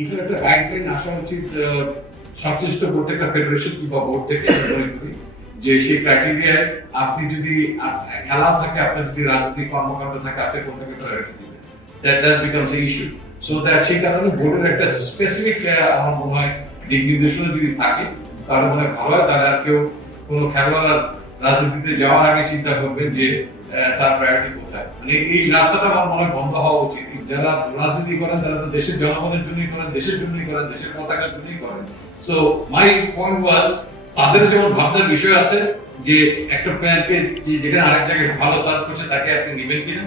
এটার একটা গাইডলাইন আসা উচিত সংশ্লিষ্ট প্রত্যেকটা ফেডারেশন কিংবা বোর্ড থেকে মনে করি যে সেই ক্রাইটেরিয়ায় আপনি যদি খেলা থাকে, আপনার যদি রাজনৈতিক কর্মকাণ্ড থাকে, আপনি কোনটাকে প্রায়োরিটি দিবেন, that becomes a issue. So that সেই কারণে বোর্ডের একটা স্পেসিফিক আমার মনে হয় দিক নির্দেশনা যদি থাকে তাহলে মনে হয় ভালো হয়। তাহলে আর কেউ কোনো খেলোয়াড় রাজনীতিতে যাওয়ার আগে চিন্তা করবেন যে তার প্রায়োরিটি কোথায়। মানে এই রাস্তাটা আমার মনে হয় বন্ধ হওয়া উচিত। যারা রাজনীতি করেন তারা তো দেশের জনগণের জন্যই করেন, দেশের জন্যই করেন, দেশের পতাকার জন্যই করেন। সো মাই পয়েন্ট ওয়াজ, তাদের যেমন ভাবনার বিষয় আছে যে একটা প্লেয়ারকে যেখানে আরেক জায়গায় ভালো সার্ভ করছে তাকে আপনি নেবেন কিনা,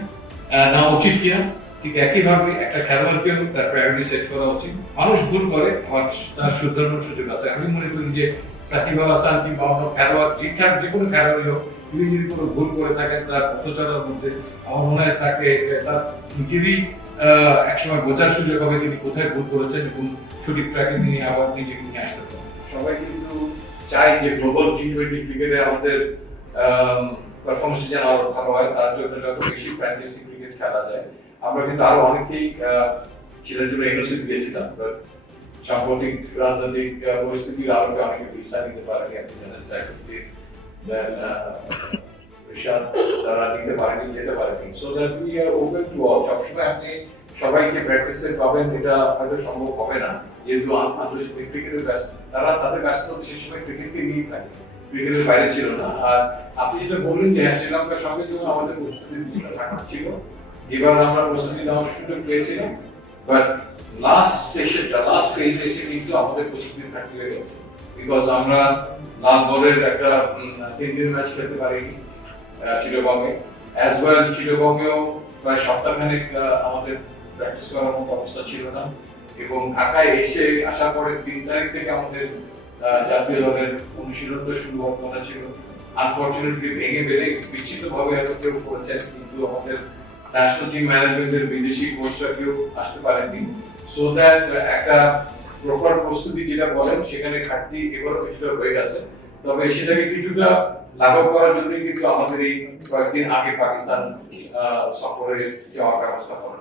নেওয়া উচিত কিনা, ঠিক একইভাবে একটা খেলোয়াড়কেও তার প্রায়োরিটি সেট করা উচিত। মানুষ ভুল করে, আবার তার শুধরানোর সুযোগ আছে। আমি মনে করি যে সাকিব আল হাসান কিংবা অন্য খেলোয়াড়, যে কোনো খেলোয়াড়ই হোক, তিনি যদি কোনো ভুল করে থাকেন তার পথচলার মধ্যে, আমার মনে হয় তাকে তার নিজেরই একসময় বোঝার সুযোগ হবে তিনি কোথায় ভুল করেছেন এবং সঠিক ট্র্যাকে নিয়ে আবার নিজেকে নিয়ে আসতে পারেন। সবাই কিন্তু চাই যে গ্লোবাল টি-20 ক্রিকেটে আমাদের পারফরমেন্স যেন আরো ভালো হয়, তার জন্য যত বেশি ফ্র্যাঞ্চাইজি ক্রিকেট খেলা যায়। আমরা কিন্তু আরো অনেকেই সেটার জন্য এনওসি দিয়েছিলাম, সাম্প্রতিক রাজনৈতিক পরিস্থিতির আলোকে অনেকে ভিসা নিতে পারেনি। আপনি জানেন রিশাদ তারা নিতে পারেনি, যেতে পারেনি। So that we are open to all. সবসময় আপনি সবাইকে প্র্যাকটিসে পাবেন এটা হয়তো সম্ভব হবে না, যেহেতু আন্তর্জাতিক ক্রিকেটের ব্যস্ত, তারা তাদের ব্যস্ত সেই সময় ক্রিকেটকে নিয়ে থাকে, ক্রিকেটের বাইরে ছিল না। আর আপনি যেটা বললেন যে শ্রীলঙ্কার সঙ্গে যখন আমাদের প্রস্তুতি থাকা ছিল, এবার আমরা প্রস্তুতি নেওয়ার সুযোগ পেয়েছিলাম, বাট লাস্ট ফেজ এসে কিন্তু আমাদের প্রস্তুতি ঘাটতি হয়ে গেছে। বিকজ আমরা লাল বলের একটা 3 দিন ম্যাচ খেলতে পারিনি চিটাগংয়ে, অ্যাজ ওয়েল চিটাগংয়েও প্রায় সপ্তাহখানেক আমাদের প্র্যাকটিস করার মতো অবস্থা ছিল না। এবং ঢাকায় এসে আসার পরে 3 তারিখ থেকে আমাদের জাতীয় দলের অনুশীলনটা শুরু হওয়ার কথা ছিল। আনফরচুনেটলি ভেঙে বেড়ে বিচ্ছিন্নভাবে কেউ করেছেন, কিন্তু আমাদের ন্যাশনাল টিম ম্যানেজমেন্টের বিদেশি কোচরা কেউ আসতে পারেননি। সো দ্যাট একটা প্রপার প্রস্তুতি যেটা বলেন সেখানে ঘাটতি এবারও কিছুটা হয়ে গেছে। তবে সেটাকে কিছুটা লাঘব করার জন্য কিন্তু আমাদের এই কয়েকদিন আগে পাকিস্তান সফরে যাওয়ার ব্যবস্থা করা।